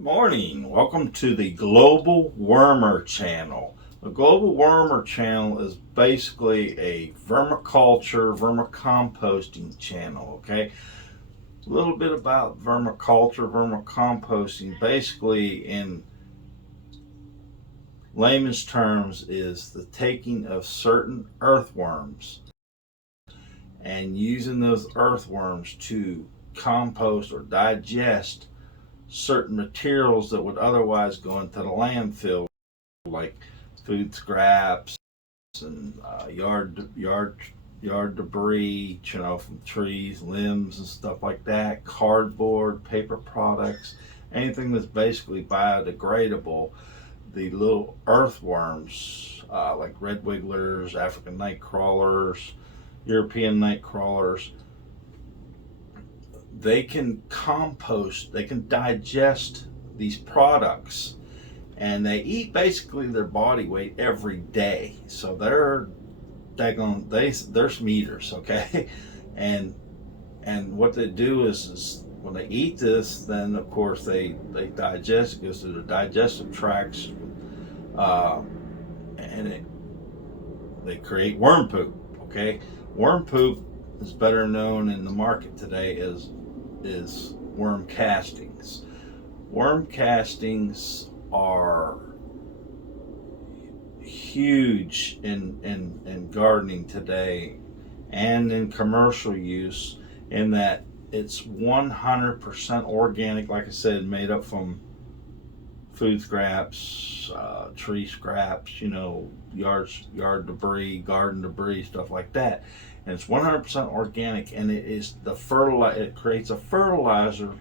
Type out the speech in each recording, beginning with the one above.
Morning. Welcome to the Global Wormer channel. The Global Wormer channel is basically a vermiculture, vermicomposting channel, okay? A little bit about vermiculture, vermicomposting, basically in layman's terms is the taking of certain earthworms and using those earthworms to compost or digest certain materials that would otherwise go into the landfill, like food scraps and yard debris, from trees, limbs, and stuff like that. Cardboard, paper products, anything that's basically biodegradable. The little earthworms, like red wigglers, African night crawlers, European night crawlers, they can compost, they can digest these products, and they eat basically their body weight every day. So they're some eaters, okay? And what they do is when they eat this, then of course they digest, it goes through the digestive tracts, and they create worm poop, okay? Worm poop is better known in the market today as worm castings. Worm castings are huge in gardening today and in commercial use, in that it's 100% organic, like I said, made up from food scraps, tree scraps, yard debris, garden debris, stuff like that. And it's 100% organic, and it is it creates a fertilizer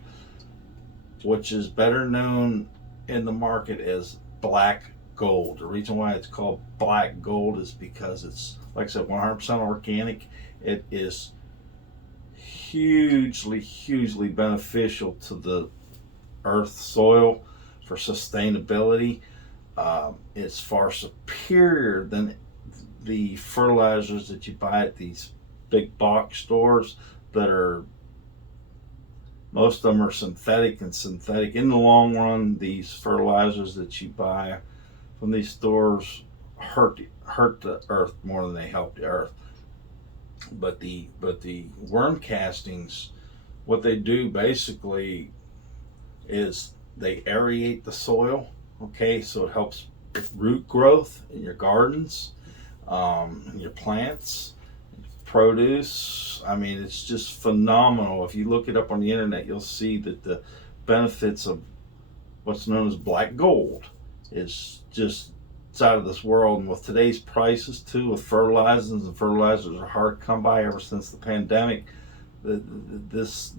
which is better known in the market as black gold. The reason why it's called black gold is because it's, like I said, 100% organic. It is hugely beneficial to the earth soil for sustainability. It's far superior than the fertilizers that you buy at these big box stores that are, most of them are synthetic, and synthetic in the long run, these fertilizers that you buy from these stores hurt the earth more than they help the earth. But the worm castings, what they do basically is they aerate the soil, okay? So it helps with root growth in your gardens, in your plants, produce. I mean, it's just phenomenal. If you look it up on the internet, you'll see that the benefits of what's known as black gold is just, it's out of this world. And with today's prices too, with fertilizers, and fertilizers are hard to come by ever since the pandemic, this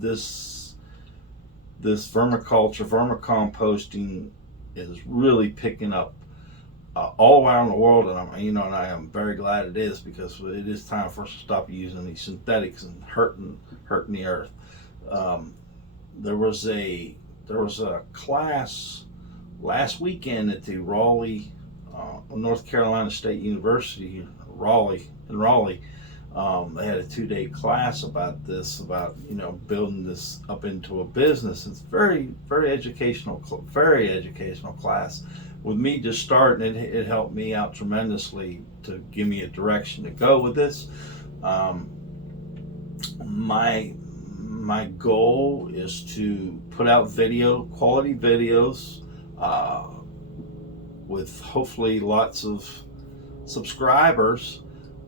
vermiculture, vermicomposting is really picking up all around the world, and I am very glad it is, because it is time for us to stop using these synthetics and hurting the earth. There was a class last weekend at the Raleigh, North Carolina State University, Raleigh. They had a 2-day class about this, about building this up into a business. It's very educational class. With me just starting, it helped me out tremendously to give me a direction to go with this. My goal is to put out quality videos, with hopefully lots of subscribers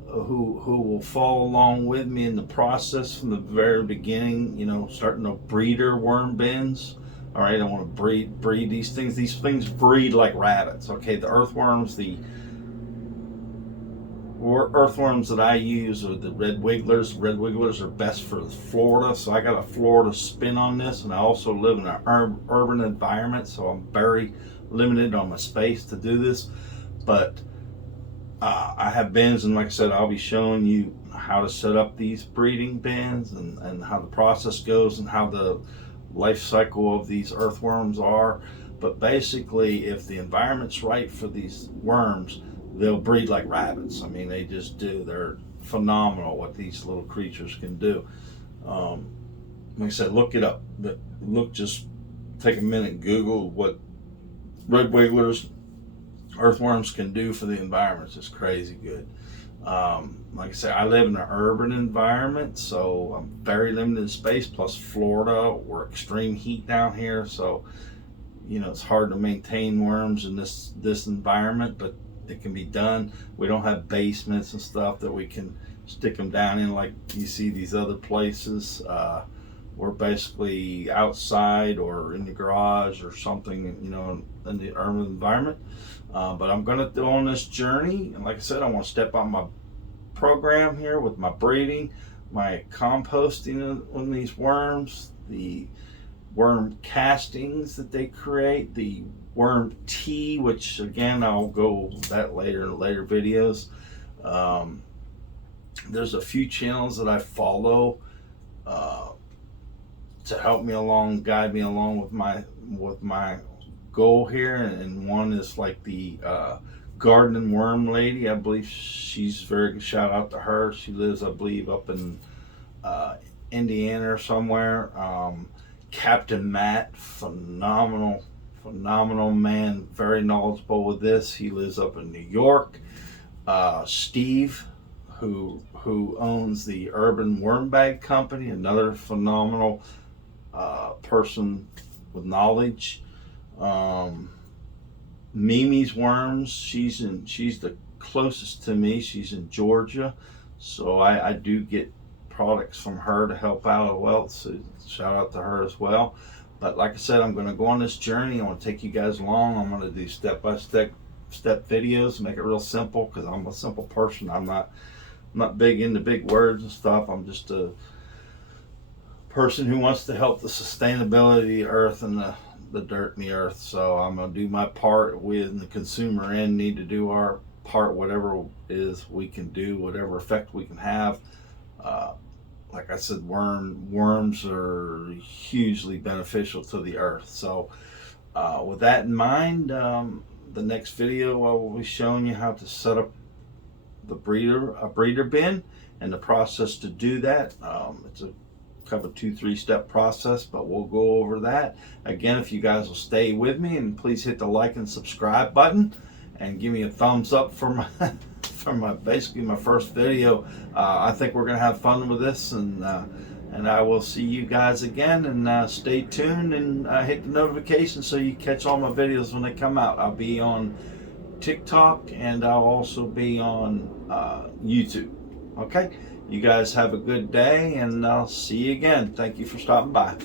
who will follow along with me in the process from the very beginning, starting to breeder worm bins. All right, I want to breed these things. These things breed like rabbits. Okay, the earthworms that I use are the red wigglers. Red wigglers are best for Florida, so I got a Florida spin on this, and I also live in an urban environment, so I'm very limited on my space to do this. But I have bins, and like I said, I'll be showing you how to set up these breeding bins, and how the process goes, and how the life cycle of these earthworms are. But basically, if the environment's right for these worms, they'll breed like rabbits. I mean, they just do. They're phenomenal what these little creatures can do. Like I said, look it up. Just take a minute and Google what red wigglers, earthworms can do for the environment. It's just crazy good. Like I said, I live in an urban environment, so I'm very limited in space. Plus Florida, we're extreme heat down here, so it's hard to maintain worms in this environment, but it can be done. We don't have basements and stuff that we can stick them down in like you see these other places. We're basically outside or in the garage or something, in the urban environment. But I'm going to go on this journey, and like I said, I want to step on my program here with my breeding, my composting on these worms, the worm castings that they create, the worm tea, which again I'll go that later in later videos. There's a few channels that I follow to help me along, guide me along with my goal here, and one is like the garden and worm lady. I believe she's very good. Shout out to her. She lives, I believe, up in Indiana or somewhere. Captain Matt, phenomenal man, very knowledgeable with this. He lives up in New York. Steve, who owns the Urban Worm Bag Company, another phenomenal person with knowledge. Mimi's Worms, she's the closest to me. She's in Georgia, so I do get products from her to help out as well, so shout out to her as well. But like I said, I'm going to go on this journey. I want to take you guys along. I'm going to do step-by-step videos, make it real simple, because I'm a simple person. I'm not big into big words and stuff. I'm just a person who wants to help the sustainability of the earth and the dirt in the earth. So I'm going to do my part. We in the consumer end need to do our part, whatever is we can do, whatever effect we can have. Like I said, worms are hugely beneficial to the earth. So with that in mind, the next video I will be showing you how to set up a breeder bin and the process to do that. It's a kind of a 2-3 step process, but we'll go over that. Again, if you guys will stay with me, and please hit the like and subscribe button and give me a thumbs up for my basically my first video. I think we're gonna have fun with this, and I will see you guys again, and stay tuned and hit the notification so you catch all my videos when they come out. I'll be on TikTok, and I'll also be on YouTube. Okay, you guys have a good day, and I'll see you again. Thank you for stopping by.